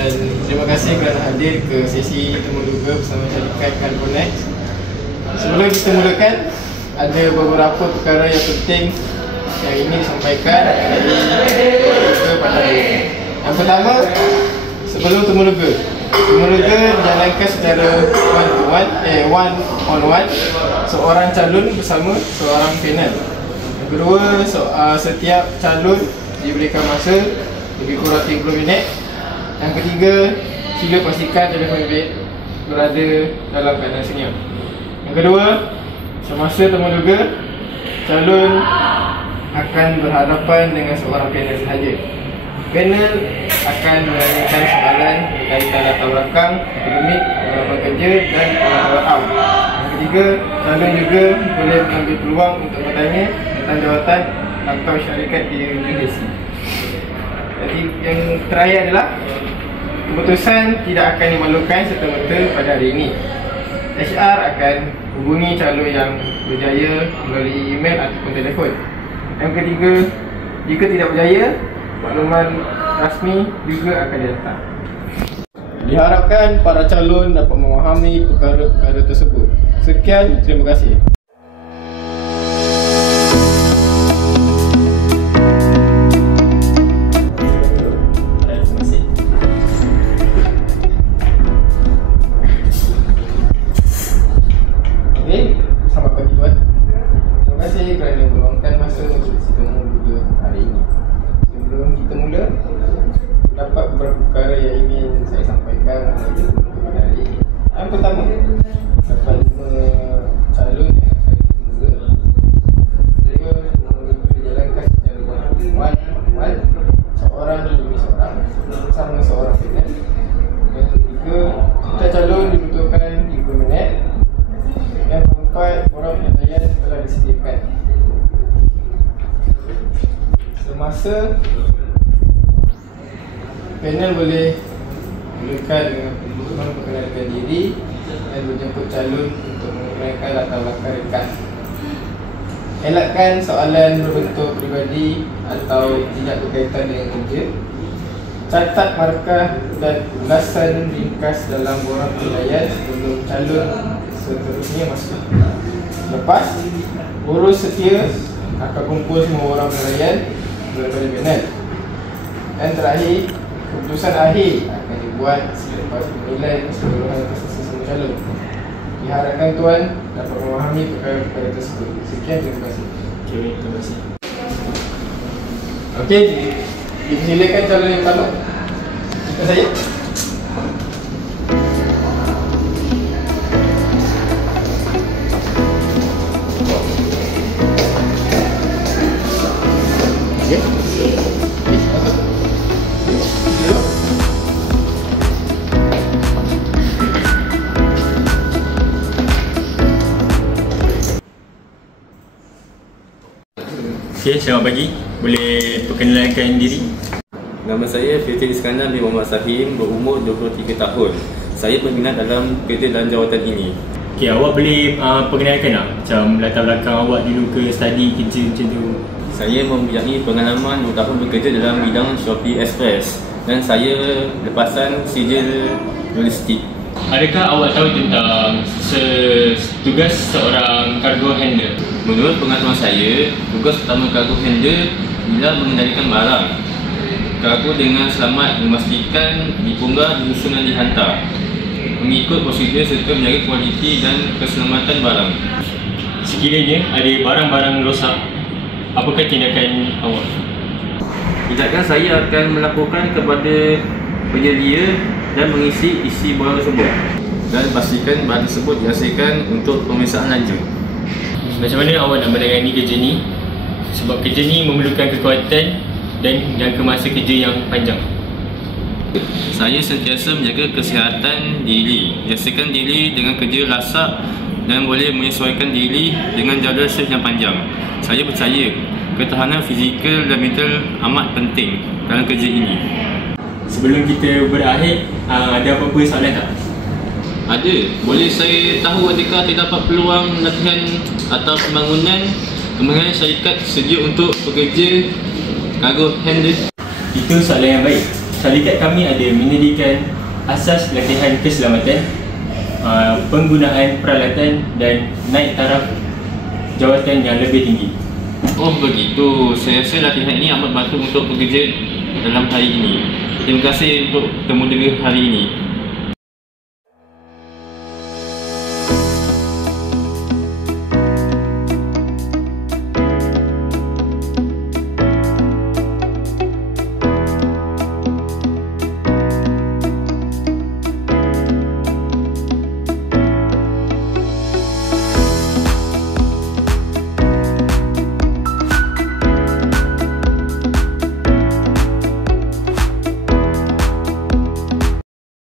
dan terima kasih kerana hadir ke sesi Temu Duga bersama syarikat Carbonex. Sebelum kita mulakan, ada beberapa perkara yang penting yang ingin disampaikan dari Temu Duga pada hari ini. Yang pertama, sebelum Temu Duga dijalankan secara one on one, seorang calon bersama seorang panel. Yang kedua, setiap calon diberikan masa lebih kurang 30 minit. Yang ketiga, sila pastikan telefon bimbit berada dalam keadaan senyap. Yang kedua, semasa Temu Duga, calon akan berhadapan dengan seorang panel sahaja. Panel akan menanyakan soalan berkaitan latar belakang, akademik, pengalaman kerja dan pengalaman awam. Yang ketiga, calon juga boleh mengambil peluang untuk bertanya tentang jawatan atau syarikat di universiti. Jadi yang terakhir adalah keputusan tidak akan dimaklumkan serta-merta pada hari ini. HR akan hubungi calon yang berjaya melalui email ataupun telefon. Yang ketiga, jika tidak berjaya, makluman rasmi juga akan dihantar. Diharapkan para calon dapat memahami perkara-perkara tersebut. Sekian, terima kasih. Selamat pagi tuan. Terima kasih kerana meluangkan masa untuk sesi Temu Duga hari ini. Sebelum kita mula, terdapat beberapa perkara yang ingin saya sampaikan pada hari ini. Yang pertama, terdapat 5 calon yang akan Temu Duga. Kedua, Temu Duga dijalankan secara one-on-one, seorang demi seorang, bersama seorang panel. Yang ketiga, setiap calon dibutuhkan 30 minit. Yang keempat, forum penilaian telah disediakan. Semasa panel boleh mulakan dengan memperkenalkan diri dan menjemput calon untuk menguraikan latar belakang rekan. Elakkan soalan berbentuk peribadi atau tidak berkaitan dengan kerja. Catat markah dan ulasan ringkas dalam borang penilaian sebelum calon seterusnya masuk. Lepas, urus setia akan kumpul semua orang penilaian daripada panel. Dan terakhir, keputusan akhir akan dibuat selepas penilaian keseluruhan semua calon. Diharapkan tuan dapat memahami perkara-perkara tersebut. Sekian, terima kasih. Okay, terima kasih. Okey, silakan calon yang pertama. Kita saya. Okay, selamat pagi. Boleh perkenalkan diri? Nama saya Fitril Iskandar bin Muhammad Sahim, berumur 23 tahun. Saya berminat dalam kerja dalam jawatan ini. Okay, awak boleh perkenalkan tak? Macam latar belakang awak dulu ke study kerja macam tu? Saya mempunyai pengalaman 2 tahun bekerja dalam bidang Shopee Express dan saya lepasan sijil logistik. Adakah awak tahu tentang tugas seorang cargo handler? Menurut pengetahuan saya, tugas utama cargo handler ialah mengendalikan barang kargo dengan selamat, memastikan dipunggah, disusun dan dihantar, mengikut prosedur serta menjaga kualiti dan keselamatan barang. Sekiranya ada barang-barang rosak, apakah tindakan awak? Tindakan saya akan melaporkan kepada penyedia dan mengisi isi barang tersebut dan pastikan barang tersebut dihasilkan untuk pemeriksaan lanjut. Macam mana awak nak menangani kerja ni? Sebab kerja ni memerlukan kekuatan dan jangka masa kerja yang panjang. Saya sentiasa menjaga kesihatan diri, biasakan diri dengan kerja lasak dan boleh menyesuaikan diri dengan jadual shift yang panjang. Saya percaya ketahanan fizikal dan mental amat penting dalam kerja ini. Sebelum kita berakhir, ada apa-apa soalan tak? Ada. Boleh saya tahu adakah terdapat peluang latihan atau pembangunan kemungkinan syarikat sedia untuk pekerja cargo handler? Itu soalan yang baik. syarikat kami ada menyediakan asas latihan keselamatan, penggunaan peralatan dan naik taraf jawatan yang lebih tinggi. Oh begitu, saya rasa latihan ini amat bantu untuk bekerja dalam hari ini. Terima kasih untuk temu hari ini.